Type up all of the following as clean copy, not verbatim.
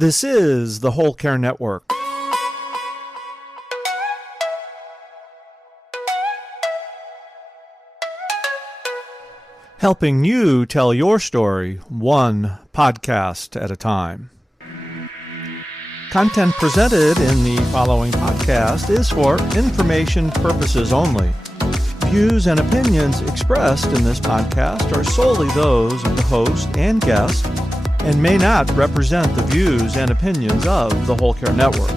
This is the Whole Care Network. Helping you tell your story one podcast at a time. Content presented in the following podcast is for information purposes only. Views and opinions expressed in this podcast are solely those of the host and guest and may not represent the views and opinions of the Whole Care Network.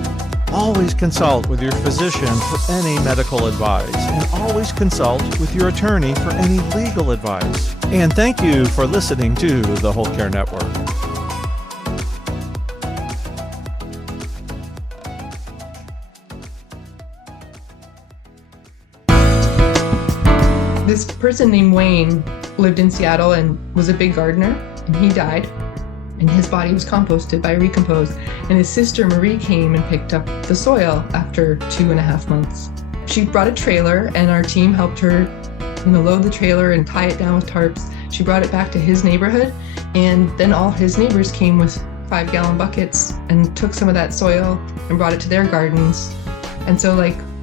Always consult with your physician for any medical advice, and always consult with your attorney for any legal advice. And thank you for listening to the Whole Care Network. This person named Wayne lived in Seattle and was a big gardener, and he died. And his body was composted by Recompose. And his sister Marie came and picked up the soil after 2.5 months. She brought a trailer, and our team helped her, load the trailer and tie it down with tarps. She brought it back to his neighborhood, and then all his neighbors came with 5-gallon buckets and took some of that soil and brought it to their gardens. And so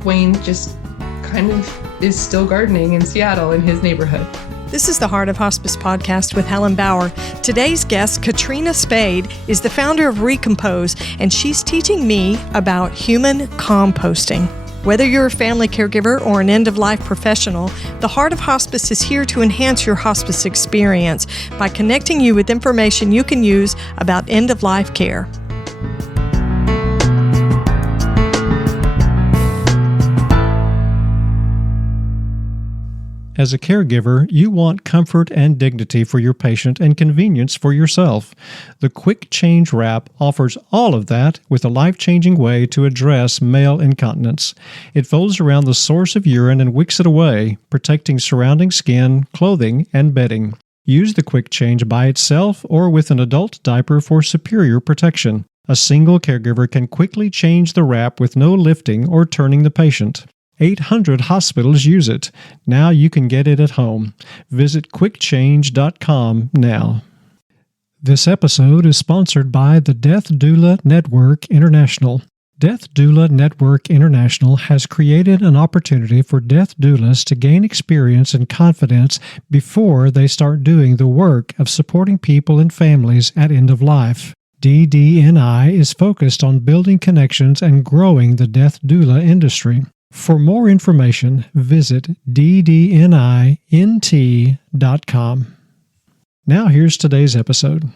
Wayne just kind of is still gardening in Seattle in his neighborhood. This is the Heart of Hospice podcast with Helen Bauer. Today's guest, Katrina Spade, is the founder of Recompose, and she's teaching me about human composting. Whether you're a family caregiver or an end-of-life professional, the Heart of Hospice is here to enhance your hospice experience by connecting you with information you can use about end-of-life care. As a caregiver, you want comfort and dignity for your patient and convenience for yourself. The Quick Change Wrap offers all of that with a life-changing way to address male incontinence. It folds around the source of urine and wicks it away, protecting surrounding skin, clothing, and bedding. Use the Quick Change by itself or with an adult diaper for superior protection. A single caregiver can quickly change the wrap with no lifting or turning the patient. 800 hospitals use it. Now you can get it at home. Visit quickchange.com now. This episode is sponsored by the Death Doula Network International. Death Doula Network International has created an opportunity for death doulas to gain experience and confidence before they start doing the work of supporting people and families at end of life. DDNI is focused on building connections and growing the death doula industry. For more information, visit ddnint.com. Now here's today's episode.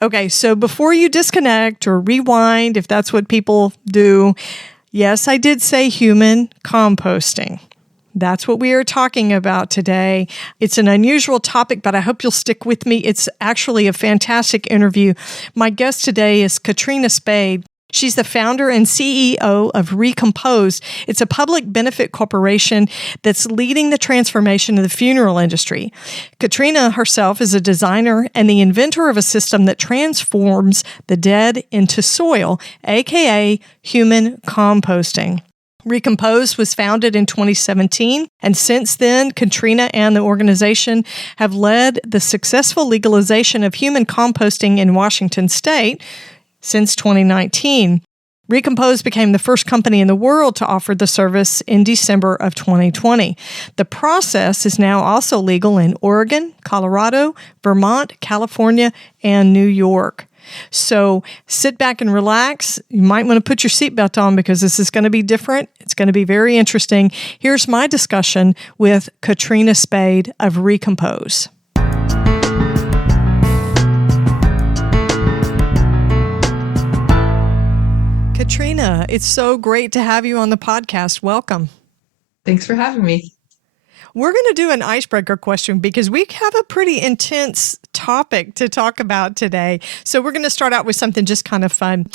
Okay, so before you disconnect or rewind, if that's what people do, yes, I did say human composting. That's what we are talking about today. It's an unusual topic, but I hope you'll stick with me. It's actually a fantastic interview. My guest today is Katrina Spade. She's the founder and CEO of Recompose. It's a public benefit corporation that's leading the transformation of the funeral industry. Katrina herself is a designer and the inventor of a system that transforms the dead into soil, aka human composting. Recompose was founded in 2017, and since then, Katrina and the organization have led the successful legalization of human composting in Washington State since 2019. Recompose became the first company in the world to offer the service in December of 2020. The process is now also legal in Oregon, Colorado, Vermont, California, and New York. So sit back and relax. You might want to put your seatbelt on because this is going to be different. It's going to be very interesting. Here's my discussion with Katrina Spade of Recompose. Katrina, it's so great to have you on the podcast. Welcome. Thanks for having me. We're going to do an icebreaker question because we have a pretty intense topic to talk about today. So we're going to start out with something just kind of fun.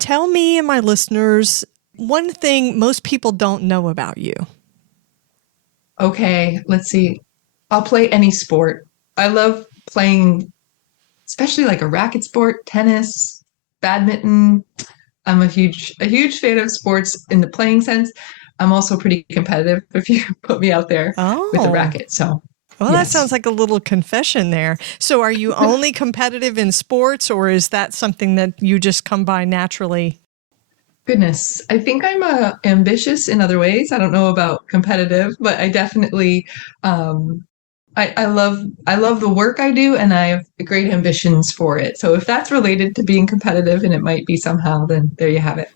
Tell me and my listeners one thing most people don't know about you. Okay, let's see. I'll play any sport. I love playing, especially like a racket sport, tennis, badminton. I'm a huge fan of sports in the playing sense. I'm also pretty competitive if you put me out there with a racket. So Well, that sounds like a little confession there. So are you only competitive in sports, or is that something that you just come by naturally? Goodness, I think I'm ambitious in other ways. I don't know about competitive, but I definitely I love the work I do, and I have great ambitions for it. So if that's related to being competitive, and it might be somehow, then there you have it.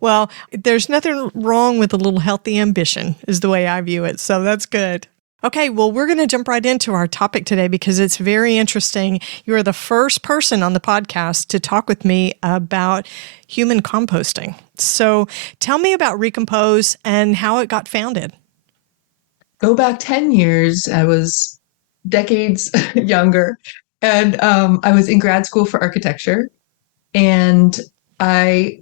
Well, there's nothing wrong with a little healthy ambition, is the way I view it. So that's good. Okay, well, we're going to jump right into our topic today because it's very interesting. You are the first person on the podcast to talk with me about human composting. So tell me about Recompose and how it got founded. Go back 10 years, I was decades younger, and I was in grad school for architecture, and I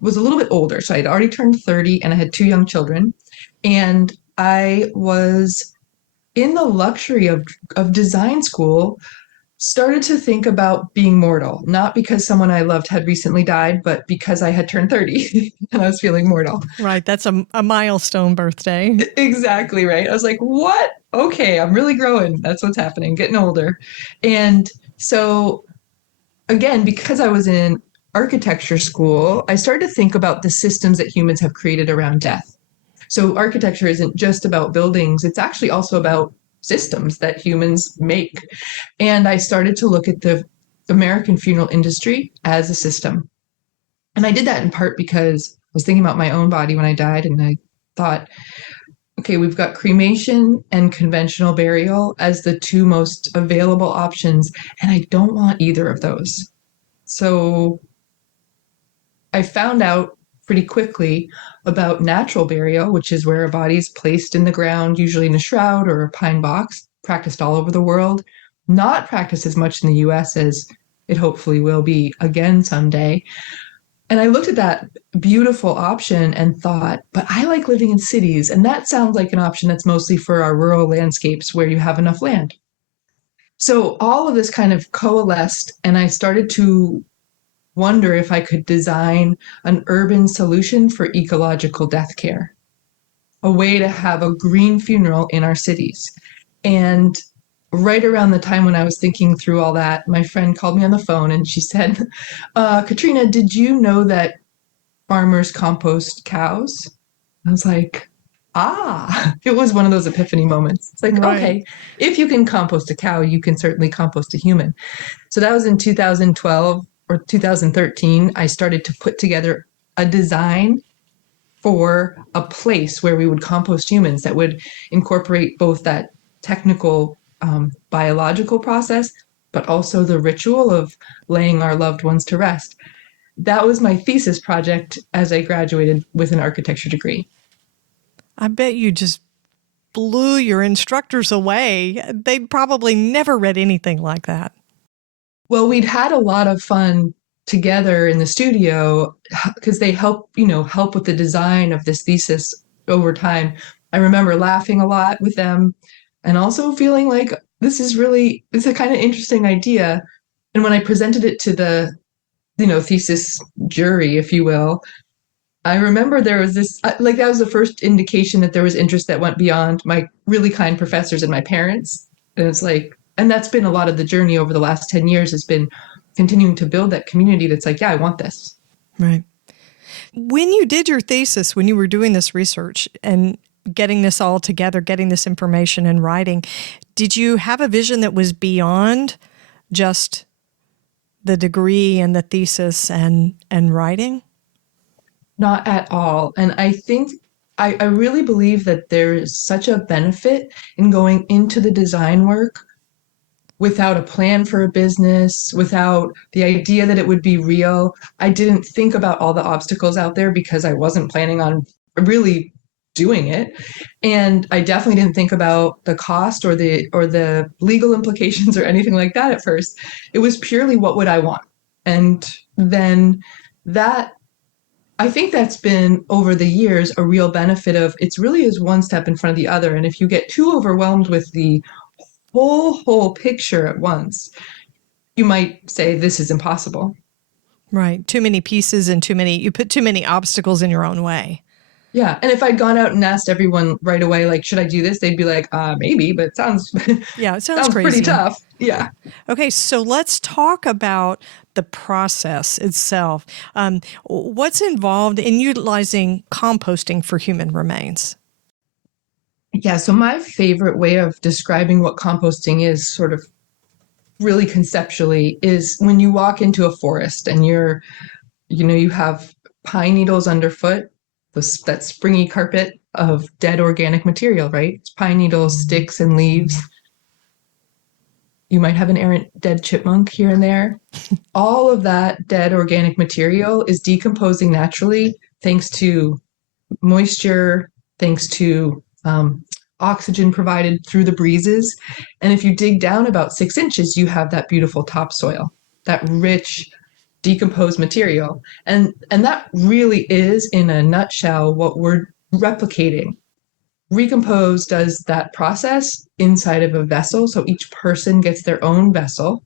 was a little bit older, so I'd already turned 30, and I had two young children, and I was in the luxury of design school, started to think about being mortal, not because someone I loved had recently died, but because I had turned 30 and I was feeling mortal. Right. That's a milestone birthday. Exactly right. I was like, what? Okay, I'm really growing. That's what's happening, getting older. And so, again, because I was in architecture school, I started to think about the systems that humans have created around death. So architecture isn't just about buildings, it's actually also about systems that humans make. And I started to look at the American funeral industry as a system. And I did that in part because I was thinking about my own body when I died, and I thought, okay, we've got cremation and conventional burial as the two most available options, and I don't want either of those. So I found out pretty quickly about natural burial, which is where a body is placed in the ground, usually in a shroud or a pine box, practiced all over the world, not practiced as much in the US as it hopefully will be again someday. And I looked at that beautiful option and thought, but I like living in cities, and that sounds like an option that's mostly for our rural landscapes where you have enough land. So all of this kind of coalesced, and I started to wonder if I could design an urban solution for ecological death care, a way to have a green funeral in our cities. And right around the time when I was thinking through all that, my friend called me on the phone and she said, Katrina, did you know that farmers compost cows? I was like, it was one of those epiphany moments. It's like, Right. Okay, if you can compost a cow, you can certainly compost a human. So that was in 2012 or 2013. I started to put together a design for a place where we would compost humans that would incorporate both that technical biological process, but also the ritual of laying our loved ones to rest. That was my thesis project as I graduated with an architecture degree. I bet you just blew your instructors away. They'd probably never read anything like that. Well, we'd had a lot of fun together in the studio because they help with the design of this thesis over time. I remember laughing a lot with them and also feeling like it's a kind of interesting idea. And when I presented it to the, thesis jury, if you will, I remember there was this, that was the first indication that there was interest that went beyond my really kind professors and my parents. And it's like, and that's been a lot of the journey over the last 10 years has been continuing to build that community that's like, yeah, I want this. Right. When you did your thesis, when you were doing this research and getting this all together, getting this information and writing, did you have a vision that was beyond just the degree and the thesis and writing? Not at all. And I think I really believe that there is such a benefit in going into the design work without a plan for a business, without the idea that it would be real. I didn't think about all the obstacles out there because I wasn't planning on really doing it. And I definitely didn't think about the cost or the legal implications or anything like that at first. It was purely what would I want? And then I think that's been over the years a real benefit of it's really is one step in front of the other. And if you get too overwhelmed with the whole picture at once, you might say this is impossible. Right. Too many pieces and you put too many obstacles in your own way. Yeah. And if I'd gone out and asked everyone right away, like, should I do this? They'd be like, maybe, but it sounds, Yeah, it sounds sounds pretty crazy. tough. Yeah. Okay, so let's talk about the process itself. What's involved in utilizing composting for human remains? Yeah. So my favorite way of describing what composting is, sort of really conceptually, is when you walk into a forest and you have pine needles underfoot, that springy carpet of dead organic material, right? It's pine needles, sticks, and leaves. You might have an errant dead chipmunk here and there. All of that dead organic material is decomposing naturally thanks to moisture, thanks to oxygen provided through the breezes. And if you dig down about 6 inches, you have that beautiful topsoil, that rich, decomposed material. And that really is, in a nutshell, what we're replicating. Recompose does that process inside of a vessel. So each person gets their own vessel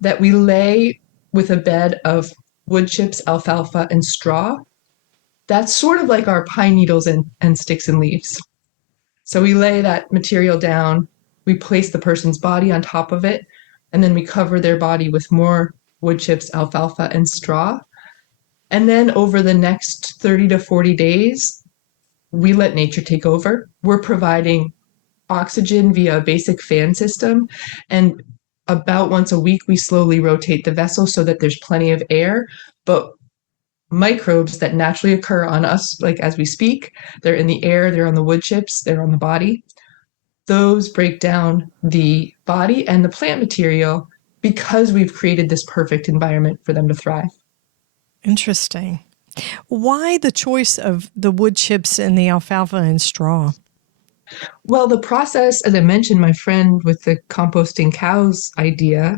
that we lay with a bed of wood chips, alfalfa, and straw. That's sort of like our pine needles and sticks and leaves. So we lay that material down, we place the person's body on top of it, and then we cover their body with more wood chips, alfalfa, and straw. And then over the next 30 to 40 days, we let nature take over. We're providing oxygen via a basic fan system. And about once a week, we slowly rotate the vessel so that there's plenty of air. But microbes that naturally occur on us, like as we speak, they're in the air, they're on the wood chips, they're on the body. Those break down the body and the plant material because we've created this perfect environment for them to thrive. Interesting. Why the choice of the wood chips and the alfalfa and straw? Well, the process, as I mentioned, my friend with the composting cows idea,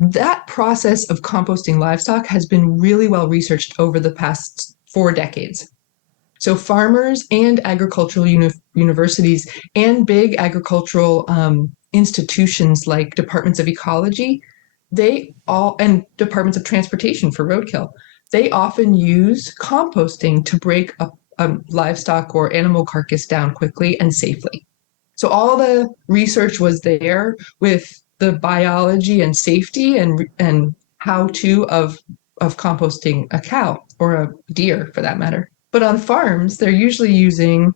that process of composting livestock has been really well researched over the past 4 decades. So farmers and agricultural universities and big agricultural institutions like departments of ecology, and departments of transportation for roadkill, they often use composting to break a livestock or animal carcass down quickly and safely. So all the research was there with the biology and safety and how to of composting a cow or a deer for that matter. But on farms, they're usually using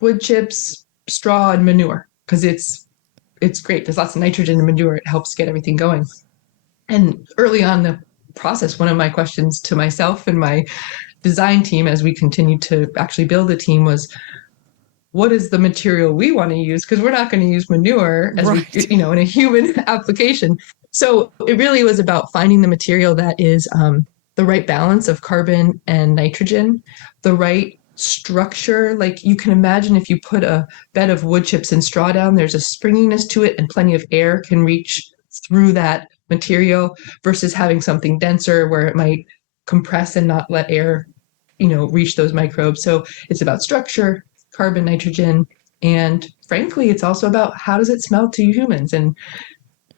wood chips, straw, and manure because it's great. There's lots of nitrogen in manure. It helps get everything going. And early on the process, one of my questions to myself and my design team as we continued to actually build the team was, what is the material we want to use? Because we're not going to use manure as Right. in a human application. So it really was about finding the material that is the right balance of carbon and nitrogen, the right structure. Like you can imagine if you put a bed of wood chips and straw down, there's a springiness to it and plenty of air can reach through that material versus having something denser where it might compress and not let air, reach those microbes. So it's about structure, carbon, nitrogen, and frankly, it's also about how does it smell to humans? And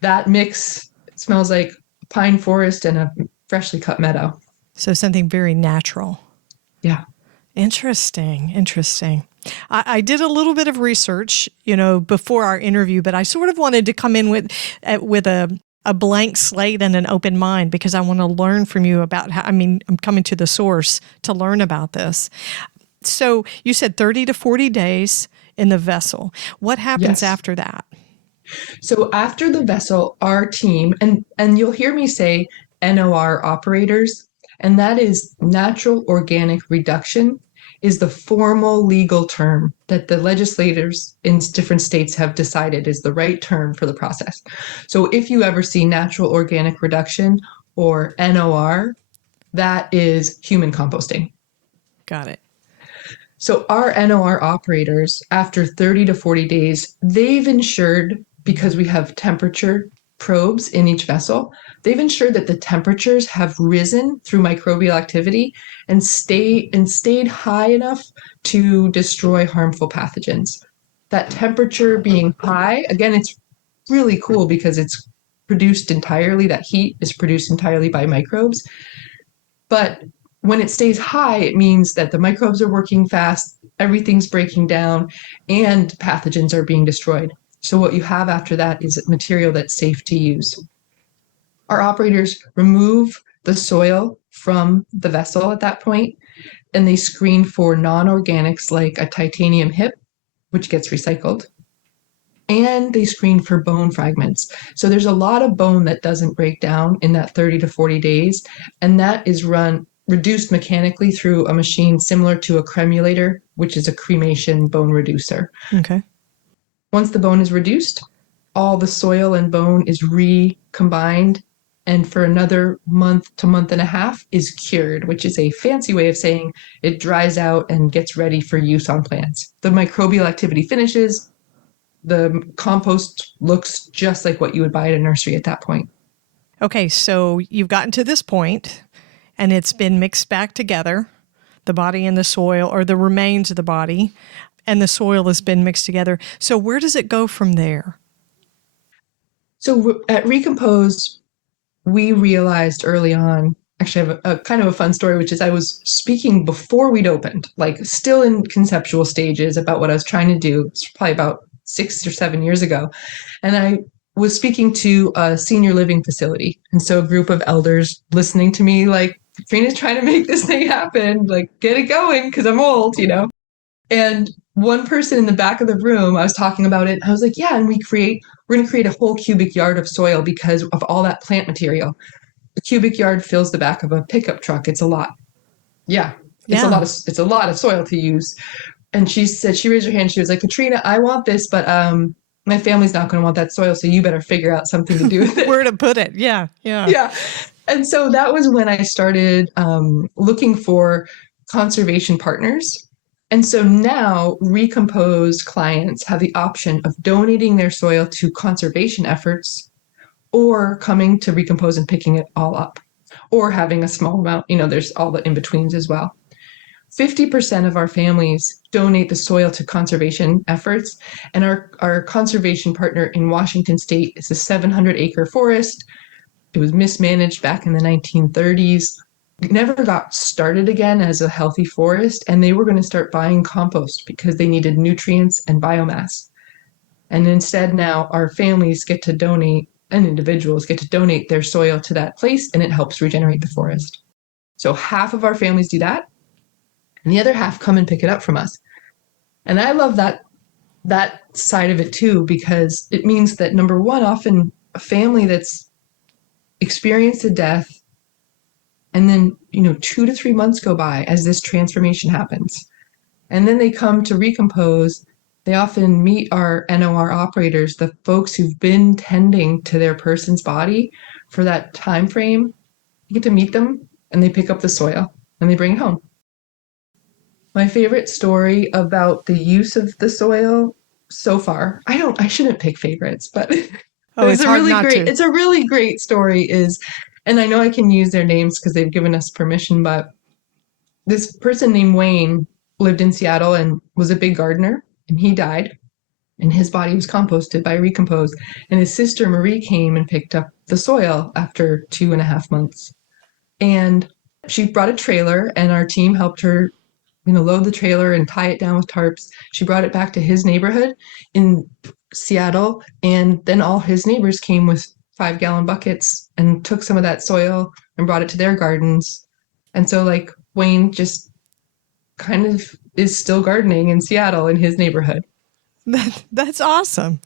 that mix smells like a pine forest and a freshly cut meadow. So something very natural. Yeah. Interesting. I did a little bit of research, before our interview, but I sort of wanted to come in with a blank slate and an open mind because I want to learn from you about I'm coming to the source to learn about this. So you said 30 to 40 days in the vessel. What happens after that? So after the vessel, our team, and you'll hear me say NOR operators, and that is natural organic reduction, is the formal legal term that the legislators in different states have decided is the right term for the process. So if you ever see natural organic reduction or NOR, that is human composting. Got it. So our NOR operators, after 30 to 40 days, they've ensured, because we have temperature probes in each vessel, they've ensured that the temperatures have risen through microbial activity and stayed high enough to destroy harmful pathogens. That temperature being high, again, it's really cool because it's produced entirely, that heat is produced entirely by microbes. But when it stays high, it means that the microbes are working fast, everything's breaking down, and pathogens are being destroyed. So what you have after that is material that's safe to use. Our operators remove the soil from the vessel at that point, and they screen for non-organics like a titanium hip, which gets recycled, and they screen for bone fragments. So there's a lot of bone that doesn't break down in that 30 to 40 days, and that is reduced mechanically through a machine similar to a cremulator, which is a cremation bone reducer. Okay. Once the bone is reduced, all the soil and bone is recombined, and for another month to month and a half is cured, which is a fancy way of saying it dries out and gets ready for use on plants. The microbial activity finishes. The compost looks just like what you would buy at a nursery at that point. Okay, so you've gotten to this point, and it's been mixed back together, the body and the soil, or the remains of the body, and the soil has been mixed together. So where does it go from there? So at Recompose, we realized early on, actually I have a kind of a fun story, which is I was speaking before we'd opened, like still in conceptual stages about what I was trying to do. It's probably about 6 or 7 years ago. And I was speaking to a senior living facility. And so a group of elders listening to me, like, Katrina's trying to make this thing happen, like, get it going, because I'm old, you know? And one person in the back of the room, I was talking about it. I was like, yeah, and we're going to create a whole cubic yard of soil because of all that plant material. A cubic yard fills the back of a pickup truck. It's a lot. Yeah. It's a lot of soil to use. And she raised her hand. She was like, Katrina, I want this, but my family's not going to want that soil. So you better figure out something to do with it. Where to put it. Yeah. Yeah. And so that was when I started looking for conservation partners. And so now Recompose clients have the option of donating their soil to conservation efforts, or coming to Recompose and picking it all up, or having a small amount. You know, there's all the in-betweens as well. 50% of our families donate the soil to conservation efforts, and our conservation partner in Washington State is a 700-acre forest. It was mismanaged back in the 1930s. It never got started again as a healthy forest, and they were going to start buying compost because they needed nutrients and biomass. And instead now our families get to donate, and individuals get to donate their soil to that place, and it helps regenerate the forest. So half of our families do that, and the other half come and pick it up from us. And I love that side of it too, because it means that, number one, often a family that's experienced a death, and then, 2 to 3 months go by as this transformation happens. And then they come to Recompose. They often meet our NOR operators, the folks who've been tending to their person's body for that time frame. You get to meet them, and they pick up the soil and they bring it home. My favorite story about the use of the soil so far, I shouldn't pick favorites, but it's a really great story and I know I can use their names because they've given us permission, but this person named Wayne lived in Seattle and was a big gardener, and he died, and his body was composted by Recompose, and his sister Marie came and picked up the soil after 2.5 months. And she brought a trailer, and our team helped her load the trailer and tie it down with tarps. She brought it back to his neighborhood in Seattle, and then all his neighbors came with 5-gallon buckets and took some of that soil and brought it to their gardens. And so, like, Wayne just kind of is still gardening in Seattle in his neighborhood. That's awesome.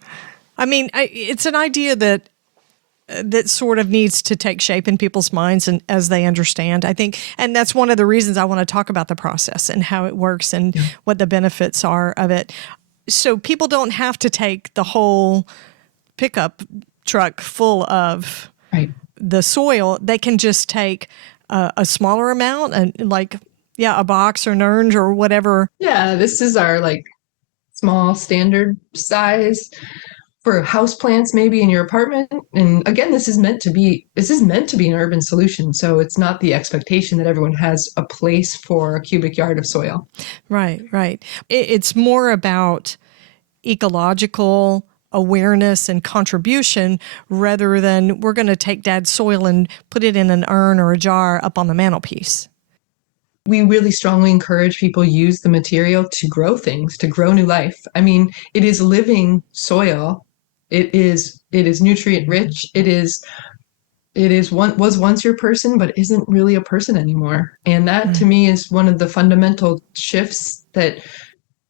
I mean, it's an idea that sort of needs to take shape in people's minds and as they understand, I think. And that's one of the reasons I want to talk about the process and how it works and what the benefits are of it. So people don't have to take the whole pickup truck full of the soil. They can just take a smaller amount, and a box or an urn or whatever. Yeah, this is our small standard size for houseplants, maybe in your apartment. And again, this is meant to be an urban solution. So it's not the expectation that everyone has a place for a cubic yard of soil. Right. It's more about ecological awareness and contribution rather than we're going to take dad's soil and put it in an urn or a jar up on the mantelpiece. we really strongly encourage people use the material to grow things, to grow new life. I mean, it is living soil. It is nutrient rich. Was once your person, but isn't really a person anymore. And that to me is one of the fundamental shifts that,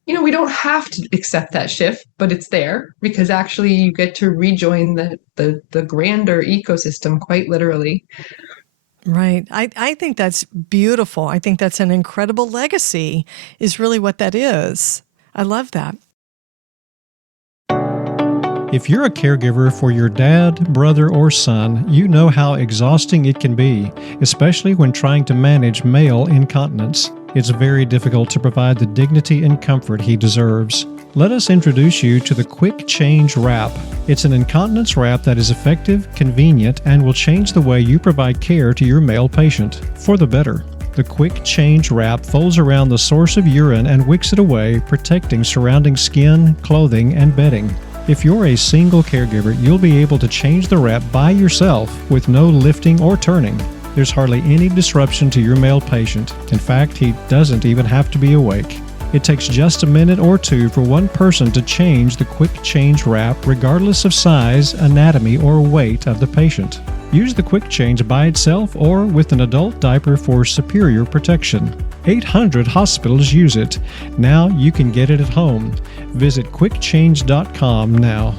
we don't have to accept that shift, but it's there because actually you get to rejoin the grander ecosystem quite literally. Right. I think that's beautiful. I think that's an incredible legacy, is really what that is. I love that. If you're a caregiver for your dad, brother, or son, you know how exhausting it can be, especially when trying to manage male incontinence. It's very difficult to provide the dignity and comfort he deserves. Let us introduce you to the Quick Change Wrap. It's an incontinence wrap that is effective, convenient, and will change the way you provide care to your male patient, for the better. The Quick Change Wrap folds around the source of urine and wicks it away, protecting surrounding skin, clothing, and bedding. If you're a single caregiver, you'll be able to change the wrap by yourself with no lifting or turning. There's hardly any disruption to your male patient. In fact, he doesn't even have to be awake. It takes just a minute or two for one person to change the Quick Change Wrap regardless of size, anatomy, or weight of the patient. Use the Quick Change by itself or with an adult diaper for superior protection. 800 hospitals use it. Now you can get it at home. Visit quickchange.com now.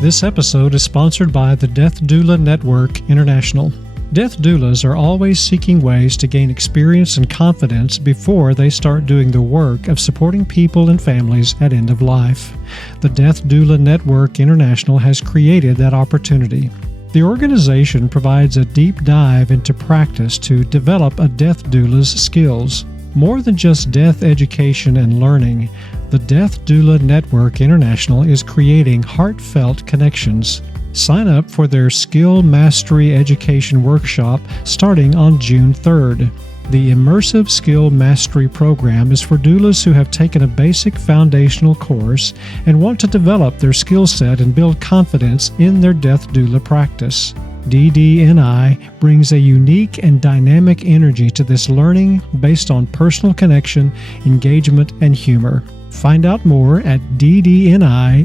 This episode is sponsored by the Death Doula Network International. Death doulas are always seeking ways to gain experience and confidence before they start doing the work of supporting people and families at end of life. The Death Doula Network International has created that opportunity. The organization provides a deep dive into practice to develop a death doula's skills. More than just death education and learning, the Death Doula Network International is creating heartfelt connections. Sign up for their Skill Mastery Education Workshop starting on June 3rd. The Immersive Skill Mastery Program is for doulas who have taken a basic foundational course and want to develop their skill set and build confidence in their death doula practice. DDNI brings a unique and dynamic energy to this learning based on personal connection, engagement, and humor. Find out more at ddnint.com.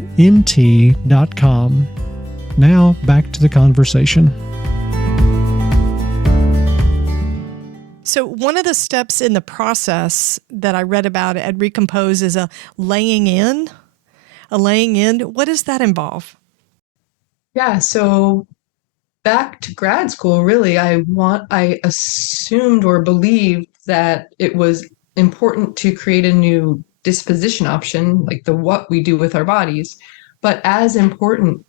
Now, back to the conversation. So one of the steps in the process that I read about at Recompose is a laying in. What does that involve? Yeah, so back to grad school, really, I assumed or believed that it was important to create a new disposition option, like the what we do with our bodies, but as important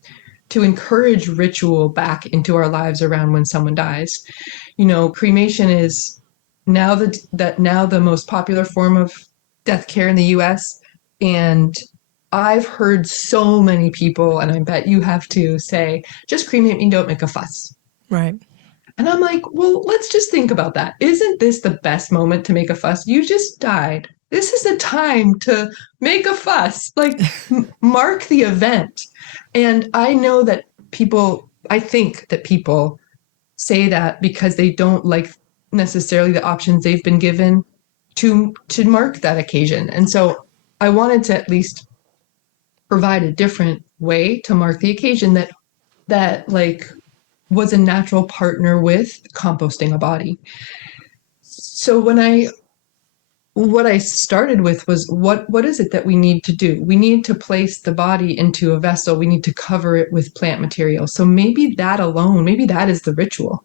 to encourage ritual back into our lives around when someone dies. Cremation is now the most popular form of death care in the US. And I've heard so many people, and I bet you have too, say, just cremate me, don't make a fuss. Right. And I'm like, well, let's just think about that. Isn't this the best moment to make a fuss? You just died. This is the time to make a fuss, like mark the event. And I know that I think that people say that because they don't like necessarily the options they've been given to mark that occasion. And so I wanted to at least provide a different way to mark the occasion that like was a natural partner with composting a body. So what I started with was what is it that we need to do? We need to place the body into a vessel. We need to cover it with plant material. So maybe that alone, maybe that is the ritual.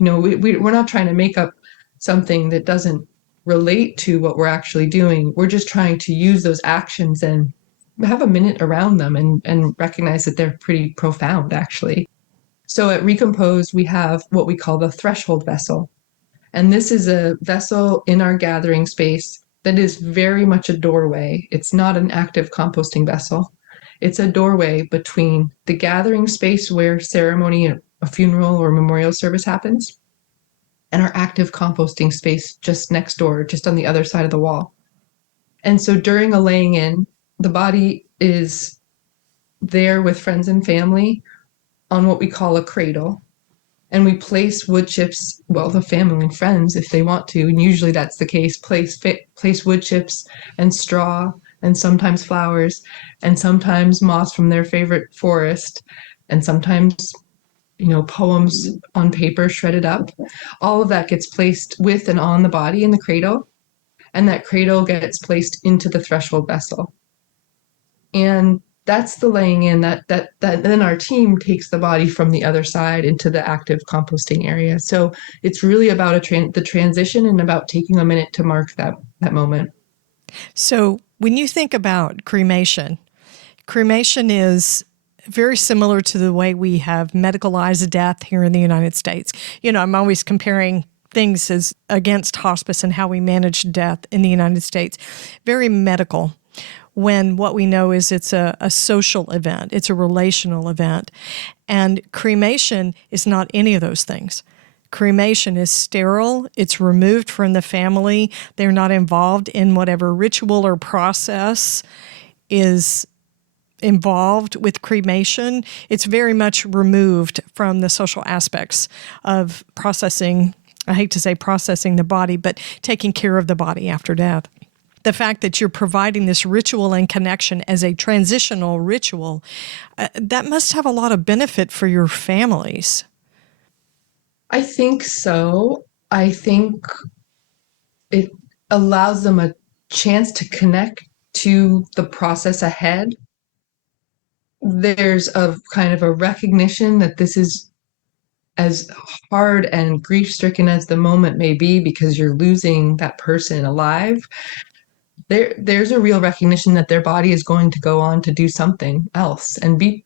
We're not trying to make up something that doesn't relate to what we're actually doing. We're just trying to use those actions and have a minute around them and recognize that they're pretty profound, actually. So at Recompose, we have what we call the threshold vessel. And this is a vessel in our gathering space that is very much a doorway. It's not an active composting vessel. It's a doorway between the gathering space where ceremony, a funeral or memorial service happens, and our active composting space just next door, just on the other side of the wall. And so during a laying in, the body is there with friends and family, on what we call a cradle. And we place wood chips, well, the family and friends, if they want to, and usually that's the case, place wood chips and straw and sometimes flowers and sometimes moss from their favorite forest and sometimes, poems on paper shredded up. All of that gets placed with and on the body in the cradle, and that cradle gets placed into the threshold vessel. And that's the laying in that then our team takes the body from the other side into the active composting area. So it's really about the transition and about taking a minute to mark that moment. So when you think about cremation is very similar to the way we have medicalized death here in the United States. I'm always comparing things as against hospice and how we manage death in the United States. Very medical, when what we know is it's a social event, it's a relational event. And cremation is not any of those things. Cremation is sterile, it's removed from the family, they're not involved in whatever ritual or process is involved with cremation. It's very much removed from the social aspects of processing, I hate to say processing the body, but taking care of the body after death. The fact that you're providing this ritual and connection as a transitional ritual, that must have a lot of benefit for your families. I think so. I think it allows them a chance to connect to the process ahead. There's a kind of a recognition that this is as hard and grief-stricken as the moment may be because you're losing that person alive. There's a real recognition that their body is going to go on to do something else and be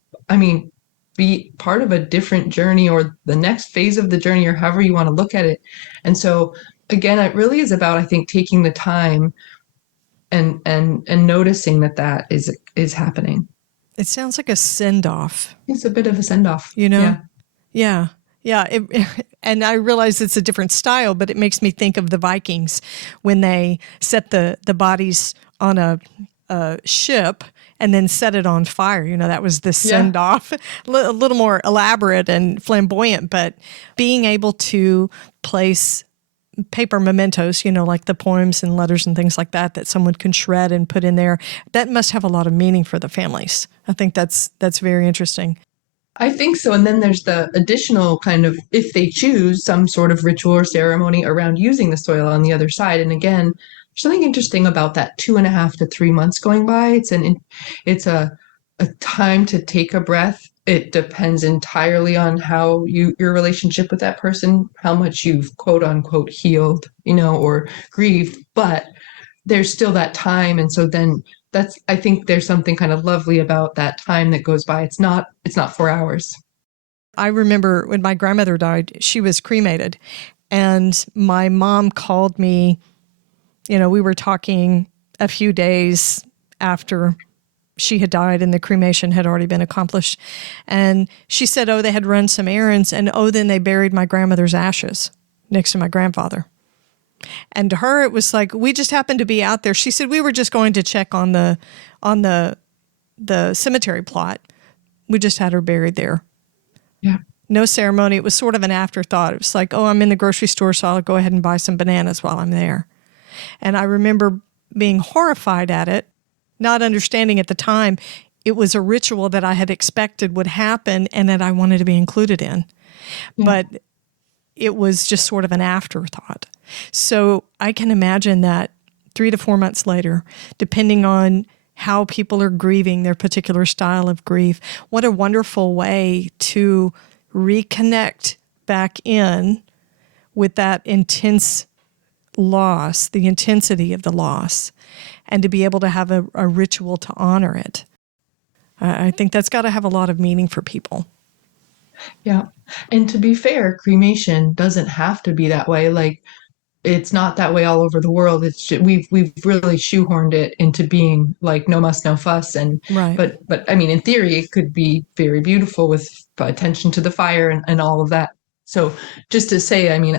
part of a different journey or the next phase of the journey or however you want to look at it. And so again, it really is about, I think, taking the time and noticing that is happening. It sounds like a send-off. It's a bit of a send-off. Yeah. And I realize it's a different style, but it makes me think of the Vikings when they set the bodies on a ship and then set it on fire. That was the send-off. A little more elaborate and flamboyant, but being able to place paper mementos, like the poems and letters and things like that someone can shred and put in there, that must have a lot of meaning for the families. I think that's very interesting. I think so. And then there's the additional kind of, if they choose some sort of ritual or ceremony around using the soil on the other side. And again, there's something interesting about that 2.5 to 3 months going by. It's a time to take a breath. It depends entirely on how your relationship with that person, how much you've quote unquote healed, or grieved, but there's still that time. And so then I think there's something kind of lovely about that time that goes by. It's not 4 hours. I remember when my grandmother died, she was cremated, and my mom called me. We were talking a few days after she had died and the cremation had already been accomplished. And she said, they had run some errands, and then they buried my grandmother's ashes next to my grandfather. And to her, it was like, we just happened to be out there. She said, we were just going to check on the cemetery plot. We just had her buried there. Yeah. No ceremony. It was sort of an afterthought. It was like, I'm in the grocery store, so I'll go ahead and buy some bananas while I'm there. And I remember being horrified at it, not understanding at the time it was a ritual that I had expected would happen and that I wanted to be included in. Yeah. But it was just sort of an afterthought. So I can imagine that 3 to 4 months later, depending on how people are grieving, their particular style of grief, what a wonderful way to reconnect back in with that intense loss, the intensity of the loss, and to be able to have a ritual to honor it. I think that's got to have a lot of meaning for people. Yeah. And to be fair, cremation doesn't have to be that way. Like, it's not that way all over the world. We've really shoehorned it into being like no muss, no fuss. And right. But I mean, in theory, it could be very beautiful with attention to the fire and all of that. So just to say, I mean,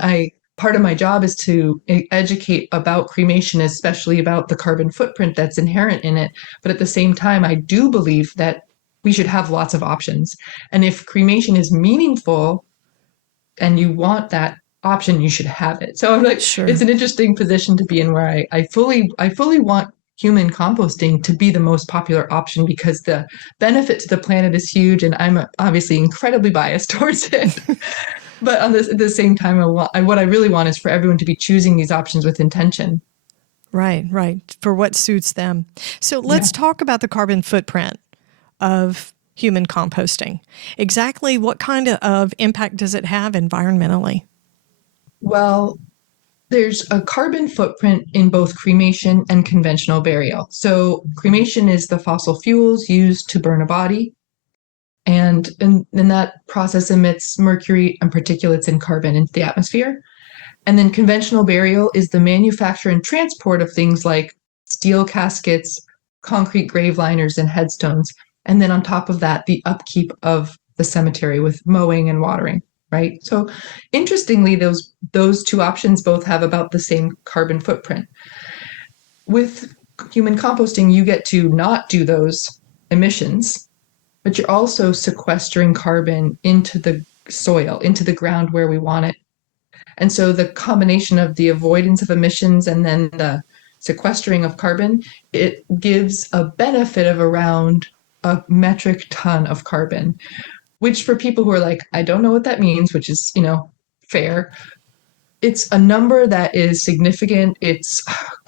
part of my job is to educate about cremation, especially about the carbon footprint that's inherent in it. But at the same time, I do believe that we should have lots of options. And if cremation is meaningful and you want that option, you should have it. So I'm like, Sure. it's an interesting position to be in where I fully want human composting to be the most popular option because the benefit to the planet is huge, and I'm obviously incredibly biased towards it. But at the same time, what I really want is for everyone to be choosing these options with intention. Right. For what suits them. So let's talk about the carbon footprint of human composting. Exactly what kind of impact does it have environmentally? Well, there's a carbon footprint in both cremation and conventional burial. So cremation is the fossil fuels used to burn a body. And that process emits mercury and particulates and carbon into the atmosphere. And then conventional burial is the manufacture and transport of things like steel caskets, concrete grave liners, and headstones. And then on top of that, the upkeep of the cemetery with mowing and watering, right? So interestingly, those two options both have about the same carbon footprint. With human composting, you get to not do those emissions, but you're also sequestering carbon into the soil, into the ground where we want it. And so the combination of the avoidance of emissions and then the sequestering of carbon, it gives a benefit of around a metric ton of carbon, which for people who are like, I don't know what that means, which is, fair. It's a number that is significant. It's,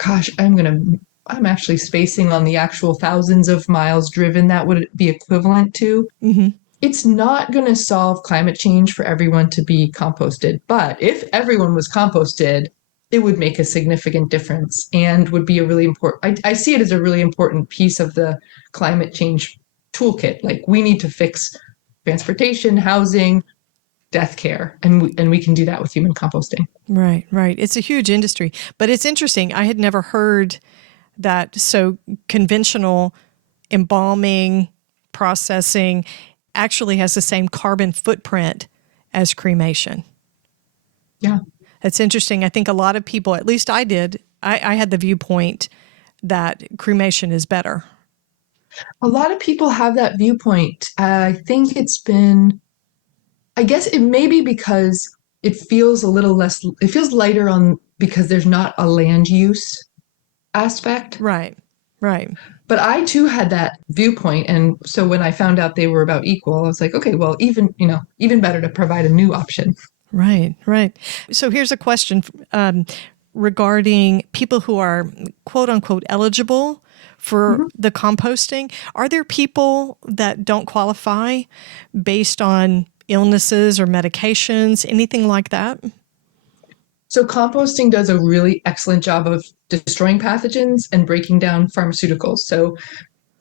I'm actually spacing on the actual thousands of miles driven that would be equivalent to. Mm-hmm. It's not going to solve climate change for everyone to be composted. But if everyone was composted, it would make a significant difference and would be a really important, I see it as a really important piece of the climate change toolkit. Like we need to fix transportation, housing, death care, and we can do that with human composting. Right. It's a huge industry, but it's interesting. I had never heard that. So conventional embalming, processing actually has the same carbon footprint as cremation. Yeah. That's interesting. I think a lot of people, at least I did, I had the viewpoint that cremation is better. A lot of people have that viewpoint. I think I guess it may be because it feels it feels lighter because there's not a land use aspect. Right. But I too had that viewpoint. And so when I found out they were about equal, I was like, okay, well, even better to provide a new option. Right. So here's a question regarding people who are quote unquote eligible for the composting. Are there people that don't qualify based on illnesses or medications, anything like that? So composting does a really excellent job of destroying pathogens and breaking down pharmaceuticals. So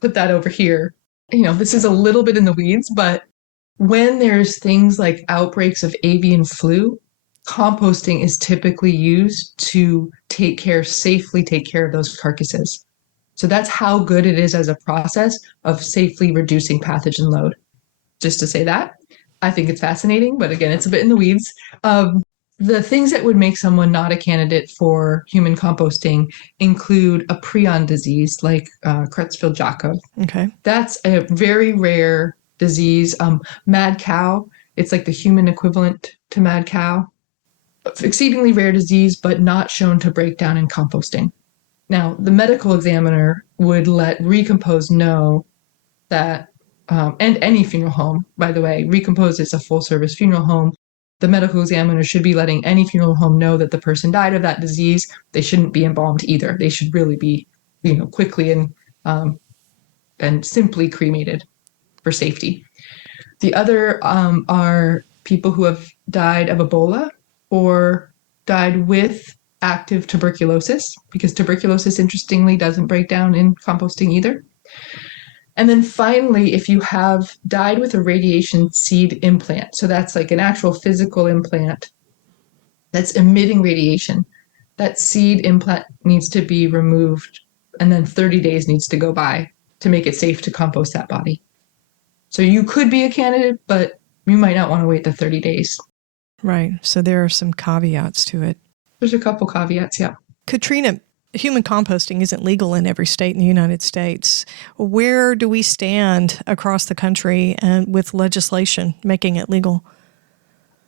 put that over here. This is a little bit in the weeds, but when there's things like outbreaks of avian flu, composting is typically used to safely take care of those carcasses. So that's how good it is as a process of safely reducing pathogen load. Just to say that, I think it's fascinating, but again, it's a bit in the weeds. The things that would make someone not a candidate for human composting include a prion disease like Creutzfeldt-Jakob. Okay. That's a very rare disease. Mad cow, it's like the human equivalent to mad cow. Exceedingly rare disease, but not shown to break down in composting. Now, the medical examiner would let Recompose know that, and any funeral home, by the way, Recompose is a full service funeral home. The medical examiner should be letting any funeral home know that the person died of that disease. They shouldn't be embalmed either. They should really be, quickly and simply cremated for safety. The other are people who have died of Ebola or died with active tuberculosis, because tuberculosis, interestingly, doesn't break down in composting either. And then finally, if you have died with a radiation seed implant, so that's like an actual physical implant that's emitting radiation, that seed implant needs to be removed, and then 30 days needs to go by to make it safe to compost that body. So you could be a candidate, but you might not want to wait the 30 days. Right. So there are some caveats to it. There's a couple caveats, yeah. Katrina, human composting isn't legal in every state in the United States. Where do we stand across the country and with legislation making it legal?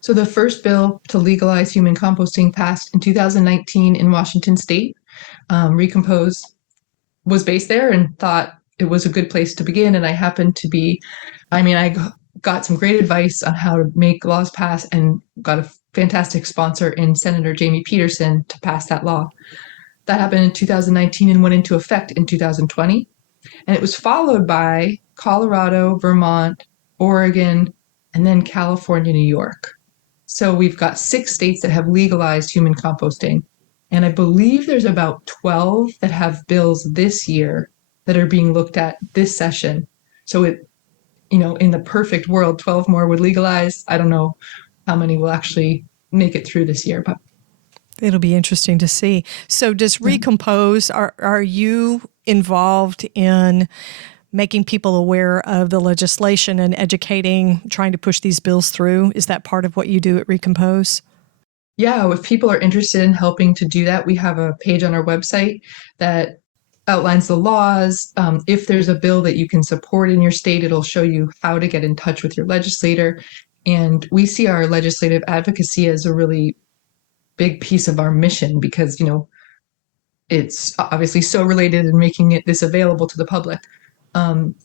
So the first bill to legalize human composting passed in 2019 in Washington State. Recompose was based there and thought it was a good place to begin. And I happened to be, I got some great advice on how to make laws pass and got a fantastic sponsor in Senator Jamie Peterson to pass that law. That happened in 2019 and went into effect in 2020. And it was followed by Colorado, Vermont, Oregon, and then California, New York. So we've got 6 states that have legalized human composting. And I believe there's about 12 that have bills this year that are being looked at this session. So in the perfect world, 12 more would legalize. I don't know how many will actually make it through this year, but it'll be interesting to see. So does Recompose, are you involved in making people aware of the legislation and educating, trying to push these bills through? Is that part of what you do at Recompose? Yeah, if people are interested in helping to do that, we have a page on our website that outlines the laws. If there's a bill that you can support in your state, it'll show you how to get in touch with your legislator. And we see our legislative advocacy as a really big piece of our mission because, it's obviously so related in making this available to the public.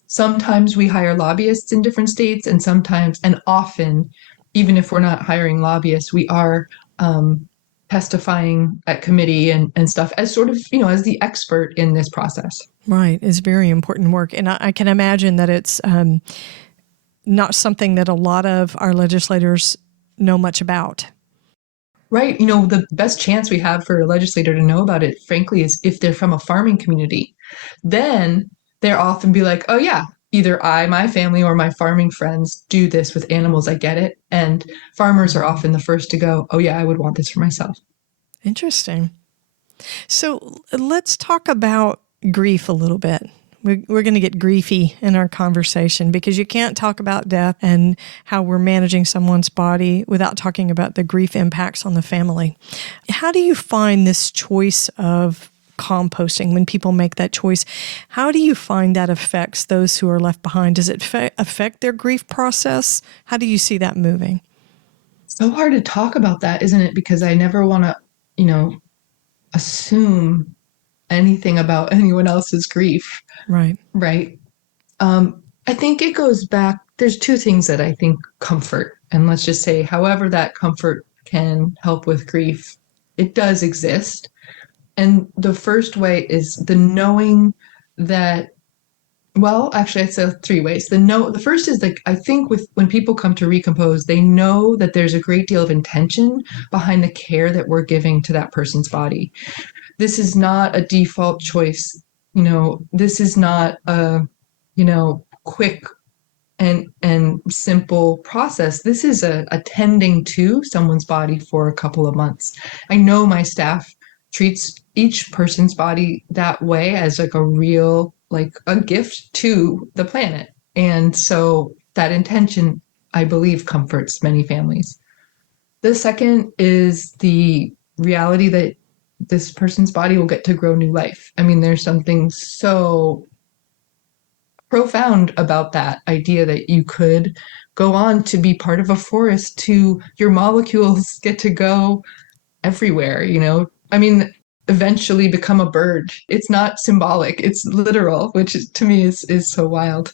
Sometimes we hire lobbyists in different states, and sometimes, and often, even if we're not hiring lobbyists, we are testifying at committee and stuff as sort of, as the expert in this process. Right. It's very important work. And I can imagine that it's not something that a lot of our legislators know much about. Right. The best chance we have for a legislator to know about it, frankly, is if they're from a farming community. Then they'll often be like, oh, yeah, either my family, or my farming friends do this with animals. I get it. And farmers are often the first to go, oh, yeah, I would want this for myself. Interesting. So let's talk about grief a little bit. We're going to get griefy in our conversation because you can't talk about death and how we're managing someone's body without talking about the grief impacts on the family. How do you find this choice of composting when people make that choice? How do you find that affects those who are left behind? Does it affect their grief process? How do you see that moving? So hard to talk about that, isn't it? Because I never want to, assume anything about anyone else's grief. Right. Right. I think it goes back. There's 2 things that I think comfort. And let's just say, however that comfort can help with grief, it does exist. And the first way is the knowing that, well, actually, I'd say 3 ways. The first is I think when people come to Recompose, they know that there's a great deal of intention behind the care that we're giving to that person's body. This is not a default choice. This is not a, quick and simple process. This is a attending to someone's body for a couple of months. I know my staff treats each person's body that way as a real, a gift to the planet. And so that intention, I believe, comforts many families. The second is the reality that this person's body will get to grow new life. There's something so profound about that idea that you could go on to be part of a forest, to your molecules get to go everywhere, eventually become a bird. It's not symbolic, it's literal, which to me is so wild.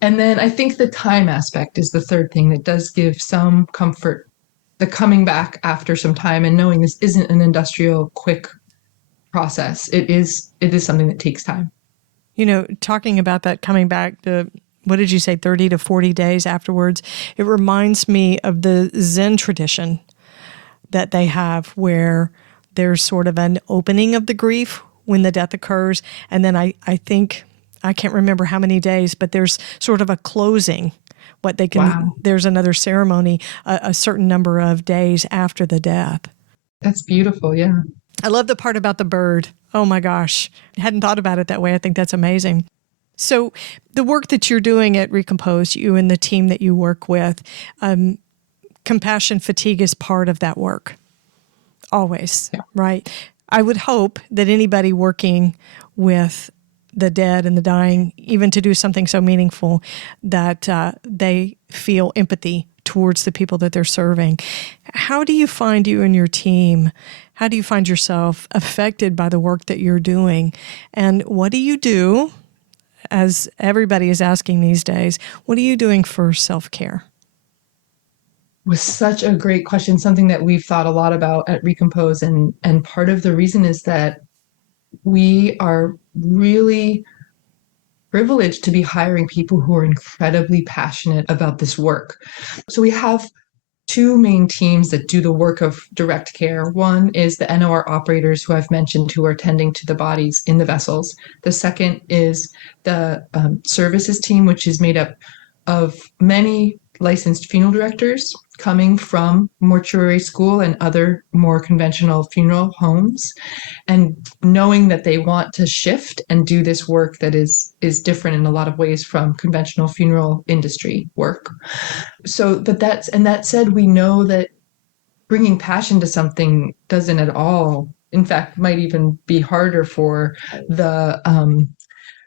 And then I think the time aspect is the third thing that does give some comfort. The coming back after some time and knowing this isn't an industrial quick process. It is something that takes time. Talking about that coming back, what did you say, 30 to 40 days afterwards? It reminds me of the Zen tradition that they have where there's sort of an opening of the grief when the death occurs. And then I think, I can't remember how many days, but there's sort of a closing. There's another ceremony a certain number of days after the death. That's beautiful, yeah. I love the part about the bird. Oh my gosh. I hadn't thought about it that way. I think that's amazing. So the work that you're doing at Recompose, you and the team that you work with, compassion fatigue is part of that work. Always, yeah. Right? I would hope that anybody working with the dead and the dying, even to do something so meaningful, that they feel empathy towards the people that they're serving. How do you find you and your team? How do you find yourself affected by the work that you're doing? And what do you do, as everybody is asking these days, what are you doing for self-care? Was such a great question, something that we've thought a lot about at Recompose. And part of the reason is that we are really privileged to be hiring people who are incredibly passionate about this work. So we have two main teams that do the work of direct care. One is the NOR operators who I've mentioned, who are tending to the bodies in the vessels. The second is the services team, which is made up of many licensed funeral directors coming from mortuary school and other more conventional funeral homes, and knowing that they want to shift and do this work that is different in a lot of ways from conventional funeral industry work. So, but that said, we know that bringing passion to something doesn't at all, in fact, might even be harder for the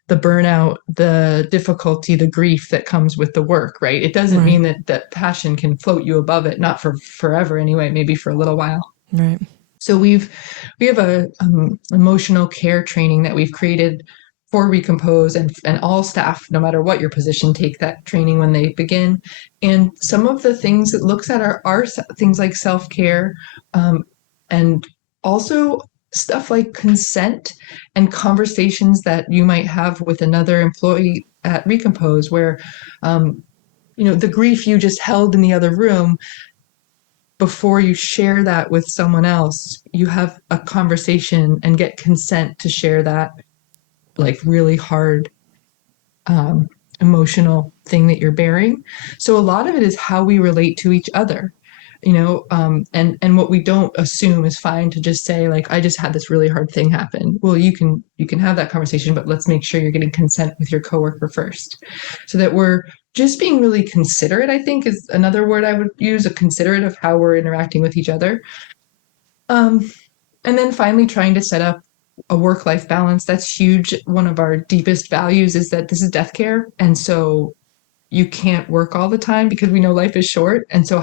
burnout, the difficulty, the grief that comes with the work, right? It doesn't mean that passion can float you above it, not for forever anyway, maybe for a little while. Right. So we have a emotional care training that we've created for Recompose, and all staff, no matter what your position, take that training when they begin. And some of the things it looks at are things like self-care, and also stuff like consent and conversations that you might have with another employee at Recompose, where the grief you just held in the other room, before you share that with someone else, you have a conversation and get consent to share that like really hard emotional thing that you're bearing. So a lot of it is how we relate to each other, and what we don't assume is fine to just say, like, I just had this really hard thing happen. Well, you can have that conversation, but let's make sure you're getting consent with your coworker first, so that we're just being really considerate, I think, is another word I would use, a considerate of how we're interacting with each other. And then finally trying to set up a work-life balance. That's huge. One of our deepest values is that this is death care. And so you can't work all the time because we know life is short. And so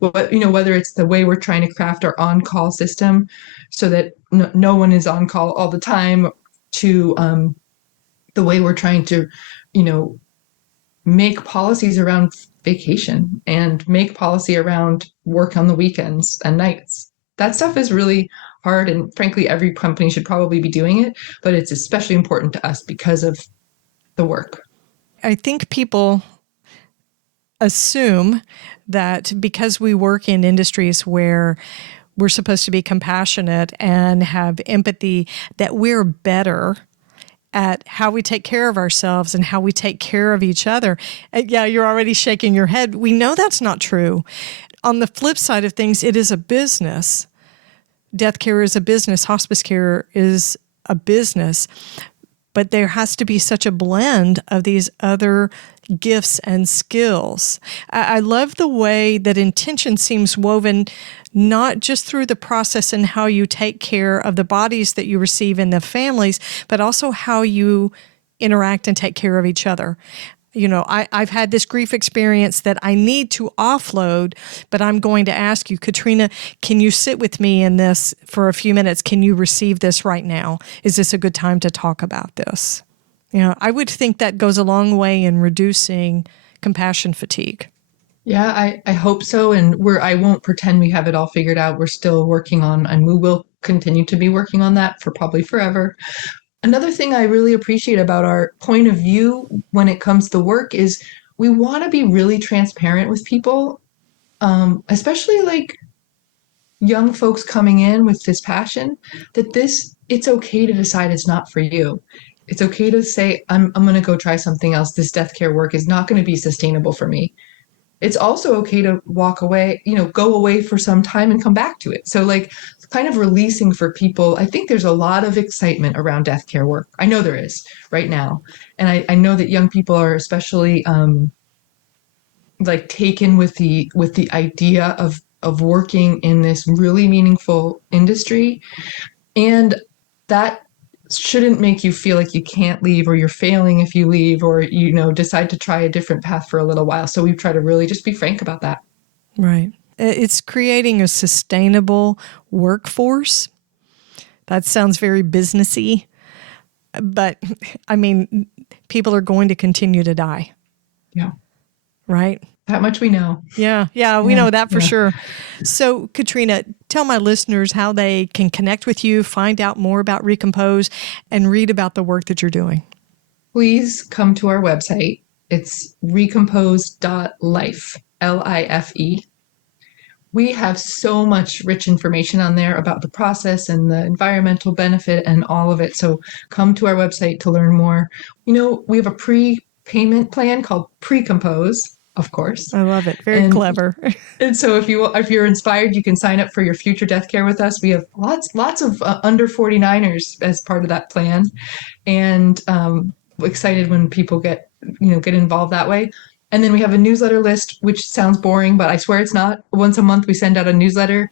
whether it's the way we're trying to craft our on-call system so that no one is on call all the time, to the way we're trying to, make policies around vacation and make policy around work on the weekends and nights. That stuff is really hard, and frankly, every company should probably be doing it, but it's especially important to us because of the work. I think people assume that because we work in industries where we're supposed to be compassionate and have empathy, that we're better at how we take care of ourselves and how we take care of each other. Yeah, you're already shaking your head. We know that's not true. On the flip side of things, it is a business. Death care is a business. Hospice care is a business. But there has to be such a blend of these other gifts and skills. I love the way that intention seems woven, not just through the process and how you take care of the bodies that you receive in the families, but also how you interact and take care of each other. I've had this grief experience that I need to offload, but I'm going to ask you, Katrina, can you sit with me in this for a few minutes? Can you receive this right now? Is this a good time to talk about this? I would think that goes a long way in reducing compassion fatigue. Yeah, I hope so. And I won't pretend we have it all figured out. We're still working on, and we will continue to be working on that for probably forever. Another thing I really appreciate about our point of view when it comes to work is we want to be really transparent with people, especially like young folks coming in with this passion, that it's okay to decide it's not for you. It's okay to say, I'm going to go try something else. This death care work is not going to be sustainable for me. It's also okay to walk away, go away for some time and come back to it. So like kind of releasing for people. I think there's a lot of excitement around death care work. I know there is right now. And I know that young people are especially like taken with the idea of working in this really meaningful industry. And that shouldn't make you feel like you can't leave or you're failing if you leave or, decide to try a different path for a little while. So we try to really just be frank about that. Right. It's creating a sustainable workforce. That sounds very businessy, but I mean, people are going to continue to die. Yeah. Right? That much we know. Yeah, we know that for sure. So, Katrina, tell my listeners how they can connect with you, find out more about Recompose, and read about the work that you're doing. Please come to our website. It's recompose.life, Life. We have so much rich information on there about the process and the environmental benefit and all of it. So come to our website to learn more. We have a pre-payment plan called Precompose, of course. I love it. Very clever. And so if you're inspired, you can sign up for your future death care with us. We have lots of under 49ers as part of that plan, and excited when people get involved that way. And then we have a newsletter list, which sounds boring, but I swear it's not. Once a month, we send out a newsletter.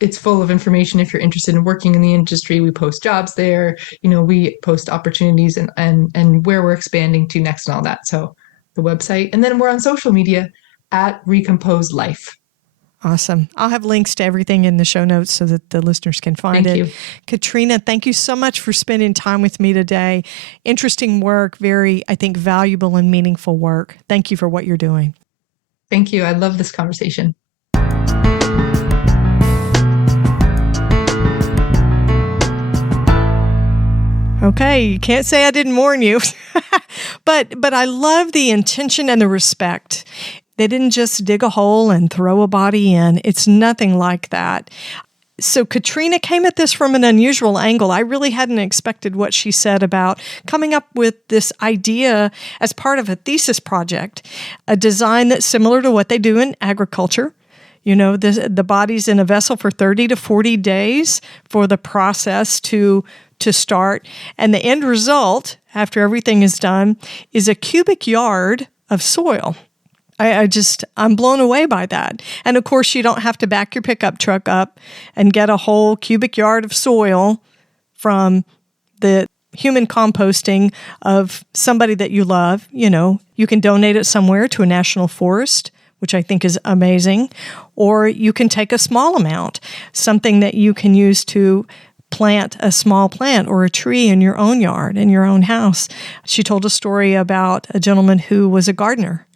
It's full of information if you're interested in working in the industry. We post jobs there. We post opportunities and where we're expanding to next and all that. So the website. And then we're on social media at Recompose Life. Awesome. I'll have links to everything in the show notes so that the listeners can find it. You. Katrina, thank you so much for spending time with me today. Interesting work, very, I think, valuable and meaningful work. Thank you for what you're doing. Thank you. I love this conversation. Okay, you can't say I didn't warn you. But I love the intention and the respect. They didn't just dig a hole and throw a body in. It's nothing like that. So Katrina came at this from an unusual angle. I really hadn't expected what she said about coming up with this idea as part of a thesis project, a design that's similar to what they do in agriculture. The body's in a vessel for 30 to 40 days for the process to start. And the end result, after everything is done, is a cubic yard of soil. I'm blown away by that. And of course, you don't have to back your pickup truck up and get a whole cubic yard of soil from the human composting of somebody that you love. You can donate it somewhere to a national forest, which I think is amazing. Or you can take a small amount, something that you can use to plant a small plant or a tree in your own yard, in your own house. She told a story about a gentleman who was a gardener,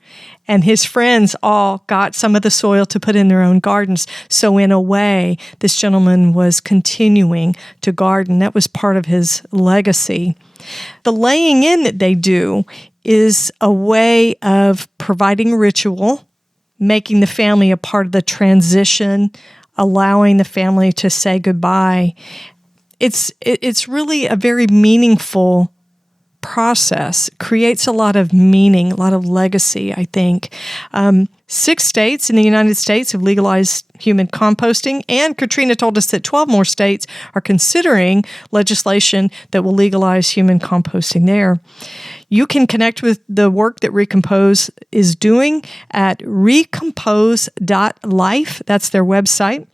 and his friends all got some of the soil to put in their own gardens. So in a way, this gentleman was continuing to garden. That was part of his legacy. The laying in that they do is a way of providing ritual, making the family a part of the transition, allowing the family to say goodbye. It's really a very meaningful process. Creates a lot of meaning, a lot of legacy, I think. 6 states in the United States have legalized human composting, and Katrina told us that 12 more states are considering legislation that will legalize human composting there. You can connect with the work that Recompose is doing at recompose.life. That's their website.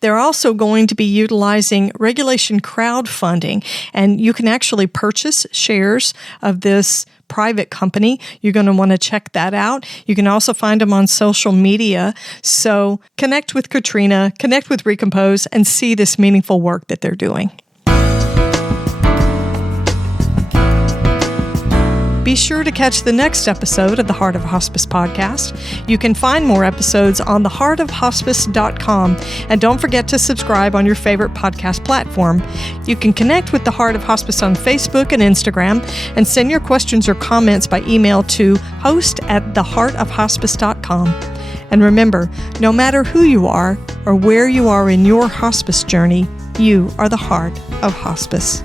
They're also going to be utilizing regulation crowdfunding, and you can actually purchase shares of this private company. You're going to want to check that out. You can also find them on social media. So connect with Katrina, connect with Recompose, and see this meaningful work that they're doing. Be sure to catch the next episode of the Heart of Hospice podcast. You can find more episodes on theheartofhospice.com, and don't forget to subscribe on your favorite podcast platform. You can connect with the Heart of Hospice on Facebook and Instagram, and send your questions or comments by email to host@theheartofhospice.com. And remember, no matter who you are or where you are in your hospice journey, you are the heart of hospice.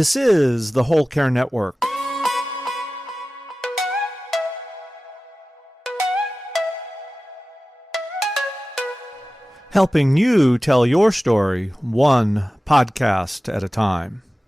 This is the Whole Care Network. Helping you tell your story one podcast at a time.